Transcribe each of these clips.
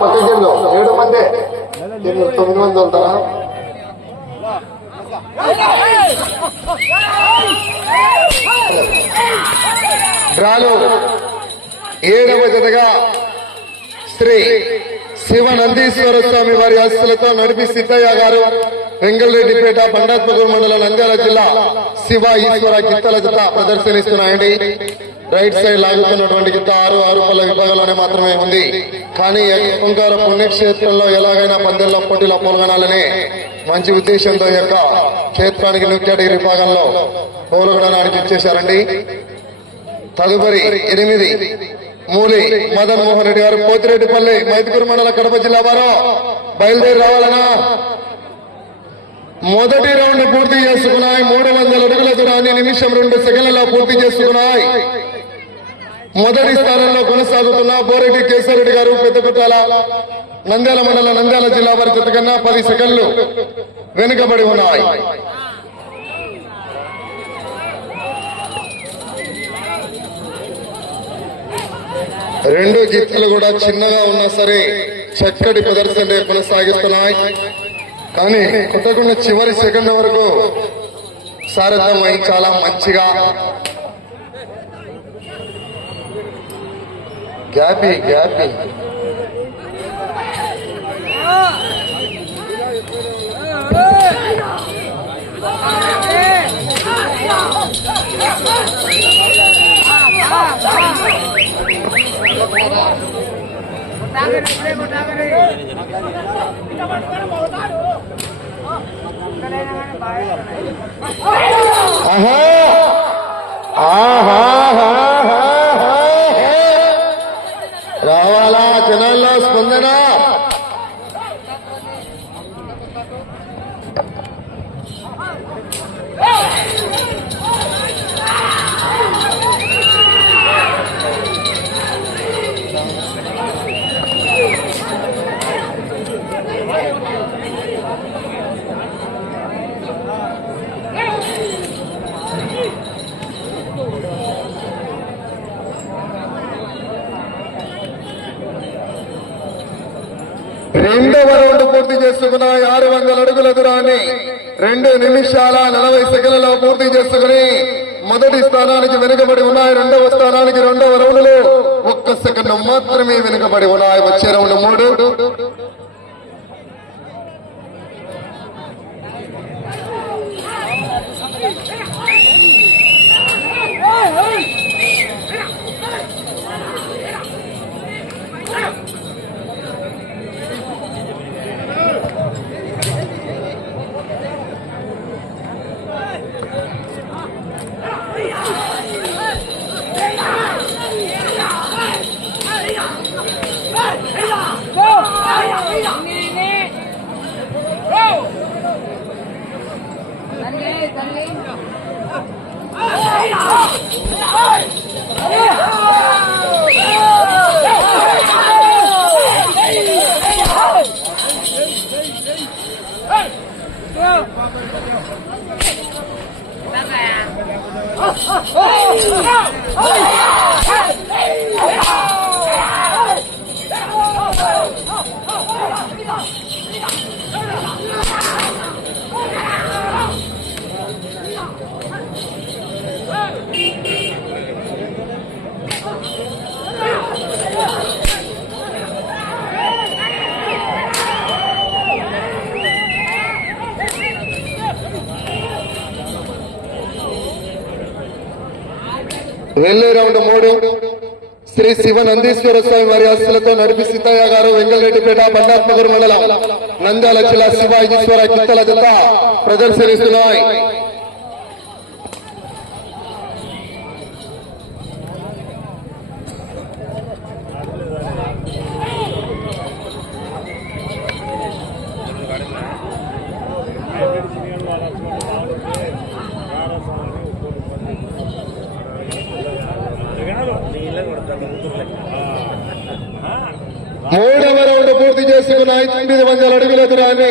పక్కకి 7 మంది 9 మంది ఉంటారా? డ్రాలో 7వ జతగా శ్రీ శివనందీశ్వర స్వామి వారి ఆస్తులతో నడిపి సిద్ధయ్య గారు వెంగళరెడ్డిపేట బండాత్మగూరు మండలం నంద్యాల జిల్లా శివ ఈశ్వర గిత్తల జత ప్రదర్శనిస్తున్నాయండి. రైట్ సైడ్ లాగుతున్నటువంటి గిత్త 6 పళ్ళ విభాగంలోనే మాత్రమే ఉంది. కానీ ఓంకార పుణ్యక్షేత్రంలో ఎలాగైనా పందెల్లో పోటీలో పాల్గొనాలని మంచి ఉద్దేశంతో యొక్క క్షేత్రానికి న్యూ కేటగిరీ విభాగంలో పాల్గొనడానికి ఇచ్చేశారండి. తదుపరి 8 మూలి మదన్ మోహన్ రెడ్డి గారు పోతిరెడ్డిపల్లి మైదుకూరు మండల కడప జిల్లా వారు బయలుదేరి రావాలనా. మొదటి రౌండ్ పూర్తి చేసుకున్నాయి. 300 అడుగుల దూరాన్ని నిమిషం 2 సెకండ్లలో పూర్తి చేసుకున్నాయి. మొదటి స్థానంలో కొనసాగుతున్న బోరెడ్డి కేశవరెడ్డి గారు పెద్దపుట్టాల నంద్యాల మండలం నంద్యాల జిల్లా వారి జత కన్నా 10 సెకండ్లు వెనుకబడి ఉన్నాయి. రెండు గిత్తలు కూడా చిన్నగా ఉన్నా సరే చక్కటి ప్రదర్శన కొనసాగిస్తున్నాయి. కానీ కొట్టకుండా చివరి సెకండ్ వరకు సారథ్యం అయి చాలా మంచిగా గ్యాపీ రావాలా జనాల్లో స్పందన. రెండవ రౌండ్ పూర్తి చేసుకున్నాయి. 600 అడుగుల దూరాన్ని 2 నిమిషాల 40 సెకండ్లలో పూర్తి చేసుకుని మొదటి స్థానానికి వెనుకబడి ఉన్నాయి. రెండవ స్థానానికి రెండవ రౌండ్ లో 1 సెకండ్ మాత్రమే వెనుకబడి ఉన్నాయి. వచ్చే రౌండ్ 3. వెళ్ళే రౌండ్ 3 శ్రీ శివనందీశ్వర స్వామి వారి ఆస్తులతో నడిపి సిద్ధయ్య గారు వెంగళరెడ్డిపేట బండాత్మగూరు మండలం నంద్యాల జిల్లా శివ ఈశ్వర గిత్తల జత ప్రదర్శనిస్తున్నాయి. మూడవ రౌండ్ పూర్తి చేసుకున్నాయి. 900 అడుగుల దూరాన్ని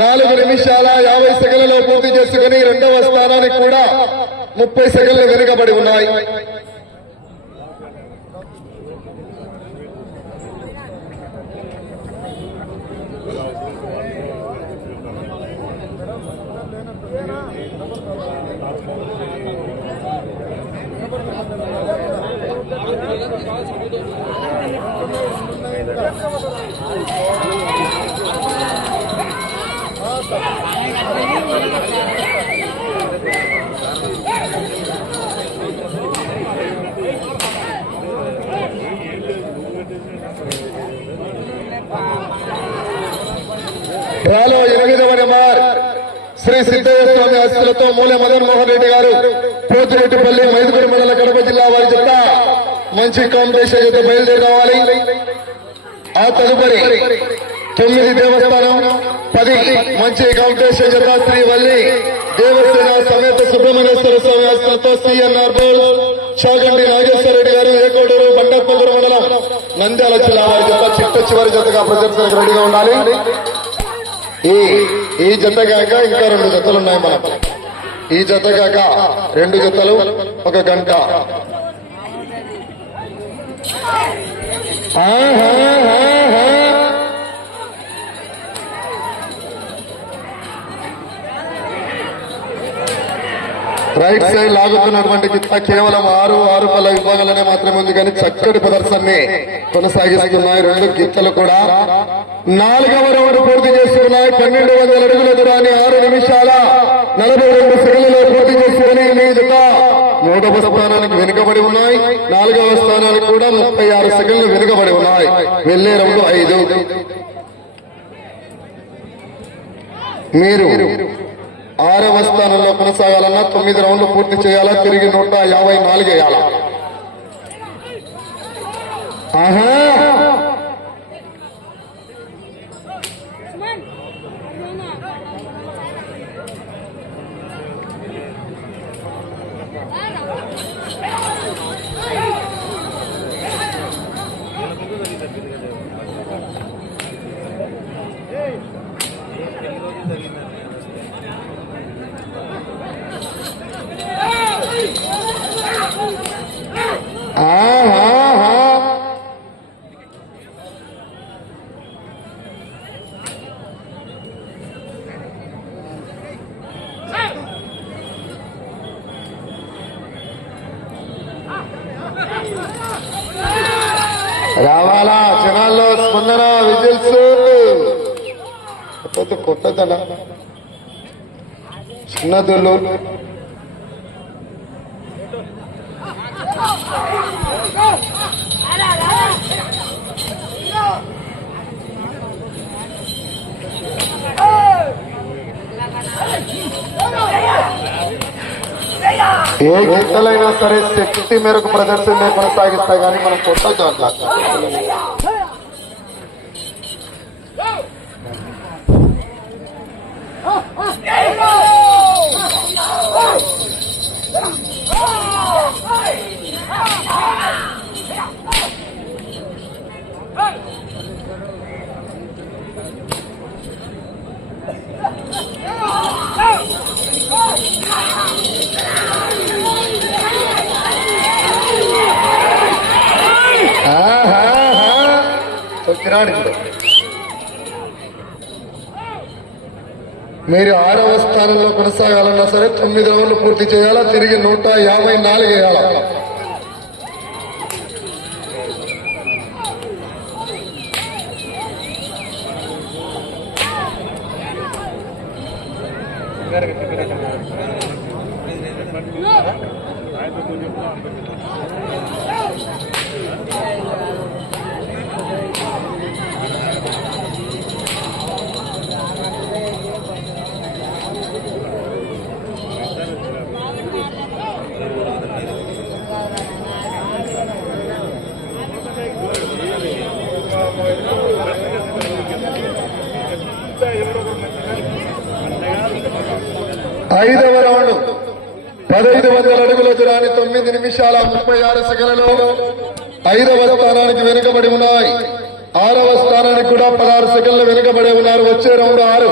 4 నిమిషాల 50 సెకండ్లలో పూర్తి చేసుకుని రెండవ స్థానానికి కూడా 30 సెకండ్లు వెనుకబడి ఉన్నాయి. డ్రాలో 8వ నెంబర్ శ్రీ సిద్ధయ్య స్వామి ఆశీస్సులతో మూల మదన్ మోహన్ రెడ్డి గారు పోతిరెడ్డిపల్లి మైదుగురు మండల కడప జిల్లా వారి జత మంచి కాంపిటీషన్ జత బయలుదేరి రావాలి. ఆ తదుపరి 9 దేవస్థానం 10 మంచి కాంపిటీషన్ జత శ్రీ వల్లి దేవసేన సమేత సుబ్రహ్మణ్యేశ్వర స్వామి ఆశీస్సులతో సిఎన్ఆర్ బోల్ చాగండి నాగేశ్వర రెడ్డి గారు ఏకోడూరు బండపల్లి మండలం నంద్యాల జిల్లా వారి జత చిట్ట చివరి జతగా ప్రదర్శనకు రెడీగా ఉండాలి. ఈ జత కాక ఇంకా 2 జతలు ఉన్నాయి మనకు. ఈ జత కాక 2 జతలు 1 గంట. రైట్ సైడ్ లాగుతున్నటువంటి గిత్త కేవలం 6 పళ్ళ విభాగాలనే మాత్రమే ఉంది, కానీ చక్కటి ప్రదర్శనని కొనసాగిస్తున్నాయి 2 గిత్తలు కూడా. 4వ రౌండ్ పూర్తి చేస్తున్నాయి. 1200 అడుగుల దూరాన్ని 6 నిమిషాల 42 సెకండ్లలో పూర్తి చేసుకుని మీ జత 3వ స్థానానికి వెనుకబడి ఉన్నాయి. 4వ స్థానానికి కూడా 36 సెకండ్లు వెనుకబడి ఉన్నాయి. వెళ్లే రౌండ్ 5. మీరు 6వ స్థానంలో కొనసాగాలన్నా 9 రౌండ్లు పూర్తి చేయాలా, తిరిగి 154 వేయాలా. రావాలా జనాల్లో స్పందన, విజిల్స్ కొట్టదన చిన్నదులు. ఏ గంటలైనా సరే శక్తి మేరకు ప్రదర్శన కొనసాగిస్తా గానీ మనం కొట్టద్దు అట్లా. మీరు 6వ స్థానంలో కొనసాగాలన్నా సరే 9 రౌండ్లు పూర్తి చేయాలా, తిరిగి 154 వేయాలా. ఐదవ రౌండ్ 1500 అడుగుల దూరాన్ని 9 నిమిషాల 36 సెకన్లలో 5వ స్థానానికి వెనుకబడి ఉన్నాయి. 6వ స్థానానికి కూడా 16 సెకండ్లు వెనుకబడి ఉన్నారు. వచ్చే రౌండ్ 6.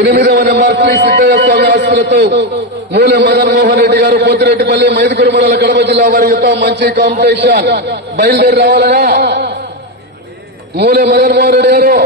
8వ నెంబర్ శ్రీ సిద్ధయ్య స్వామి ఆశీస్సులతో మూల మదన్ మోహన్ రెడ్డి గారు పోతిరెడ్డిపల్లి మైదుగురు మండల కడప జిల్లా వారి యొక్క మంచి కాంపిటీషన్ బయలుదేరి రావాలగా. మూల మదన్ మోహన్ రెడ్డి గారు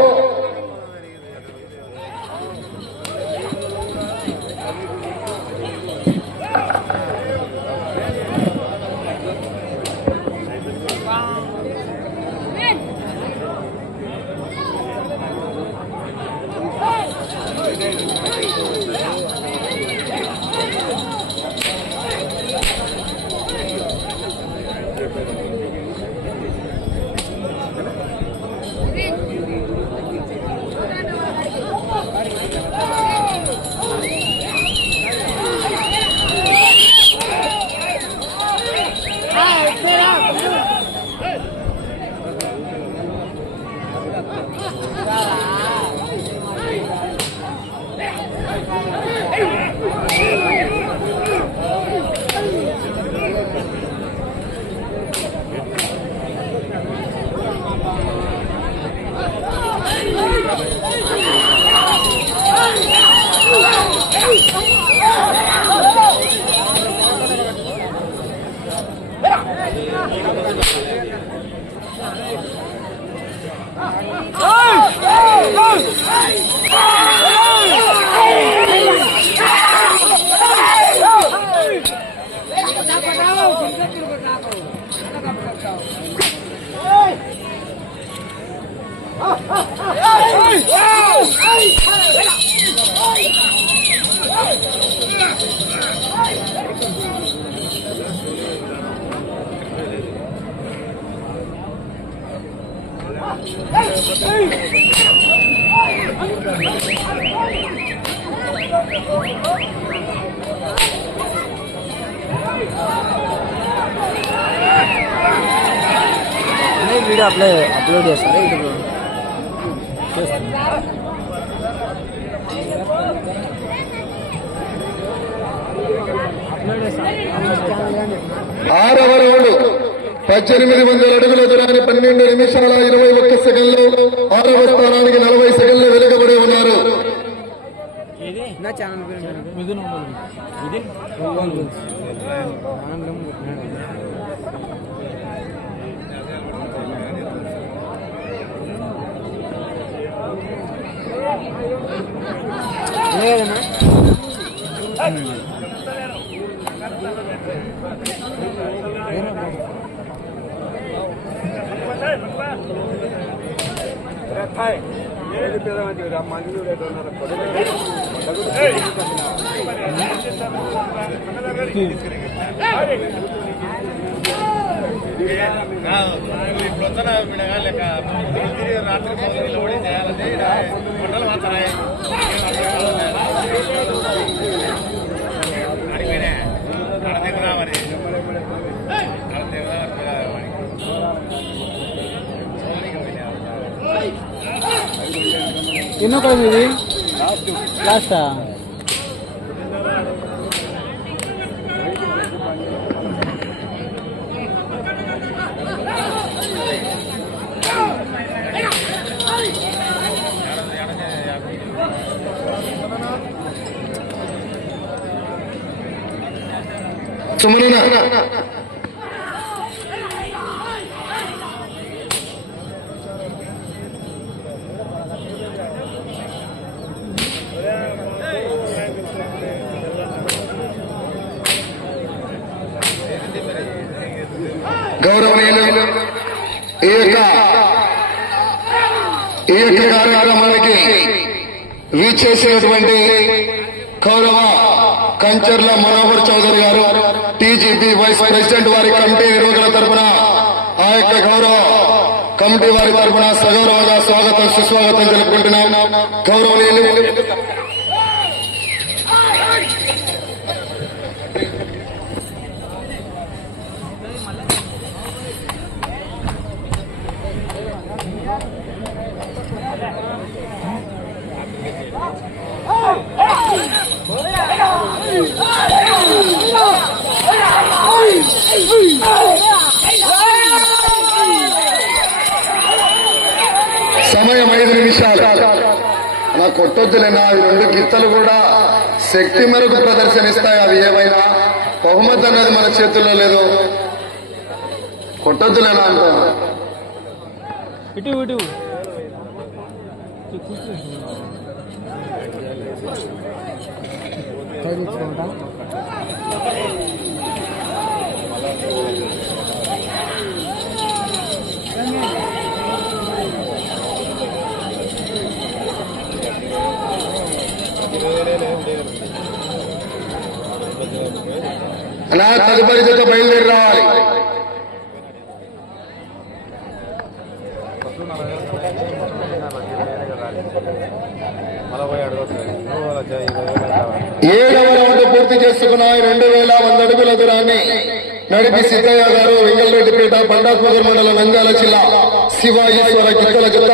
వీడియో అప్లోడ్ చేస్తారా యూట్యూబ్లో? ఆరవ రౌండ్ 1800 అడుగుల దూరాన్ని 12 నిమిషాల 21 సెకండ్లు 6వ స్థానానికి 40 సెకండ్లు వెనుకబడి ఉన్నారు. ఎన్నో కదా ఇది లాస్టా? సుమనీనా గౌరవనీయులు ఈ యొక్క కార్యక్రమానికి వీచేసినటువంటి గౌరవ కంచర్ల మనోహర్ చౌదరి గారు, టీజీపీ వైస్ ప్రెసిడెంట్ వారి కమిటీ నిర్వహణ తరఫున ఆ యొక్క గౌరవ కమిటీ వారి తరఫున సగౌరవంగా స్వాగతం సుస్వాగతం తెలుపుకుంటున్నాం. గౌరవనీయులు సమయం 5 నిమిషాలు. అలా కొట్టొద్దులేనా, ఈ 2 గిత్తలు కూడా శక్తి మేరకు ప్రదర్శనిస్తాయి. అవి ఏమైనా బహుమతి అన్నది మన చేతుల్లో లేదు. కొట్టొద్దులేనా అంటా ఇటు ఇటు అలా తదుపరి జత బయలుదేరి రావాలి. ఏడవ రౌండ్ పూర్తి చేసుకున్న 2100 అడుగుల దూరాన్ని నడిపి సిద్ధయ్య గారు వెంగళరెడ్డిపేట బండాత్మగర్ మండలం నంద్యాల జిల్లా శివ ఈశ్వర గిత్తల జత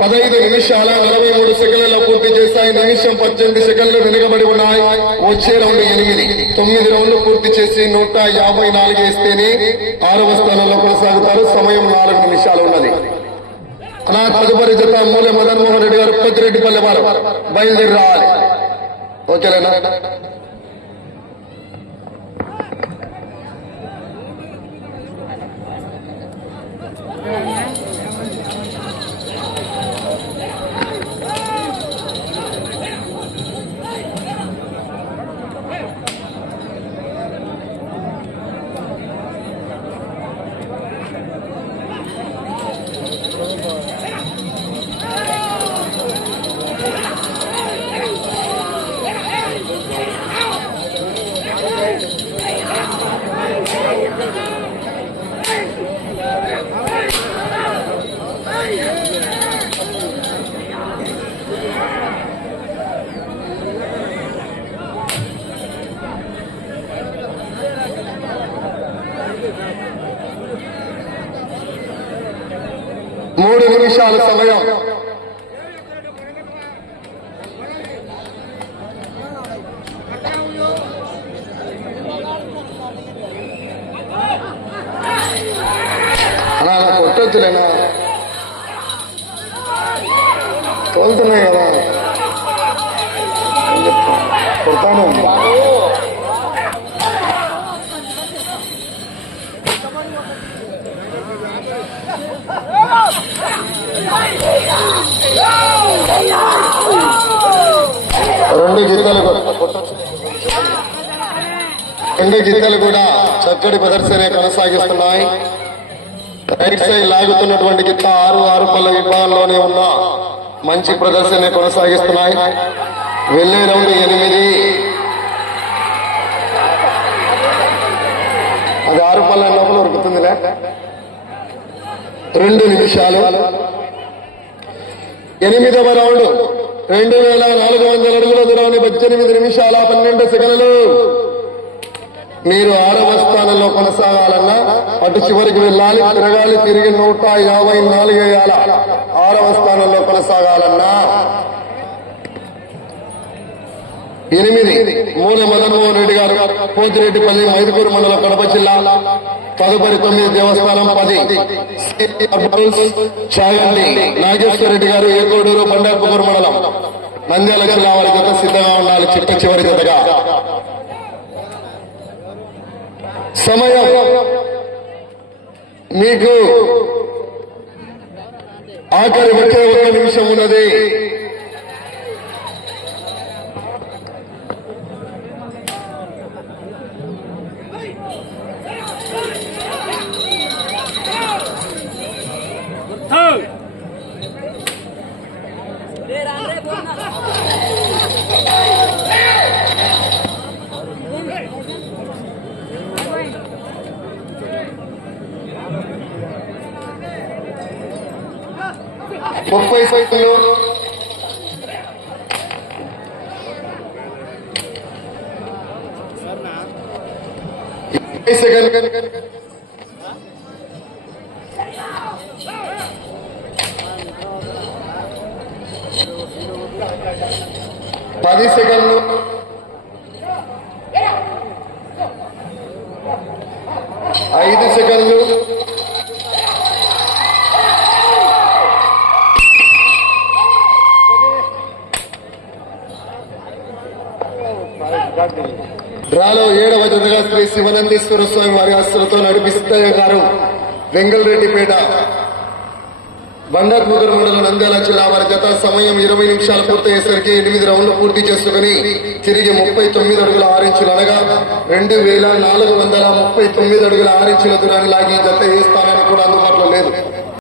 15 నిమిషాల 43 సెకండ్లలో పూర్తి చేశాయి. నిమిషం 18 సెకండ్లు వెనుకబడి ఉన్నాయి. వచ్చే రౌండ్ 8. 9 రౌండ్లు పూర్తి చేసి 154 వేస్తేనే 6వ స్థానంలో కొనసాగుతారు. సమయం 4 నిమిషాలు ఉన్నది. నా తదుపరి జత మూల మదన్ మోహన్ రెడ్డి గారు పెద్దిరెడ్డిపల్లి వారు బయలుదేరి రావాలి. ఓకేనా? మూడు నిమిషాల సమయం. అలా కొట్టొచ్చులేనా, తోలుతున్నాయి కదా, కొడతాను. రెండు గిత్తలు కూడా చక్కటి ప్రదర్శన కొనసాగిస్తున్నాయి. రైట్ సైడ్ లాగుతున్నటువంటి గిత్త 6 పళ్ళ విభాగంలోనే ఉన్న మంచి ప్రదర్శన కొనసాగిస్తున్నాయి. వెళ్లే రౌండ్ 8. అది 6 పళ్ళ లోపల ఉరుకుతుందిలే. 2 నిమిషాలు. 8వ రౌండ్ 2400 అడుగుల దూరాన్ని 18 నిమిషాల 12 సెకండ్లు. మీరు 6వ స్థానంలో కొనసాగాలన్నా అటు చివరికి వెళ్ళాలి, తిరగాలి, తిరిగి 154 వేయాల. 6వ స్థానంలో కొనసాగాలన్నా 8 మూల మదన్మోహన్ రెడ్డి గారు పోతిరెడ్డిపల్లి మైదుకూరు మండలం కడప జిల్లా. తదుపరి 9 దేవస్థానం 10 చాగండి నాగేశ్వర రెడ్డి గారు ఏకోడూరు బండార్పూర్ మండలం నంద్యాల జిల్లా వారి జత సిద్ధంగా ఉండాలి. చిట్ట చివరి జతగా సమయం మీకు ఆఖరి 1 నిమిషం ఉన్నది. ముప్పై సెకండ్లు. 20 సెకండ్లు. 10 సెకండ్లు. 5 సెకండ్లు. 7వ జతగా శ్రీ శివనందీశ్వర స్వామి వారి ఆస్తులతో నడిపిస్తయ్య గారు వెంగళరెడ్డిపేట బండార్పూర్ మండలం నంద్యాల జిల్లా వారి జత. సమయం 20 నిమిషాలు పూర్తయ్యేసరికి 8 రౌండ్లు పూర్తి చేసుకుని తిరిగి 39 అడుగుల 6 ఇంచులు అనగా 2439 అడుగుల 6 ఇంచుల దూరాన్ని లాగి జత ఏ స్థానానికి కూడా అందుబాటులో లేదు.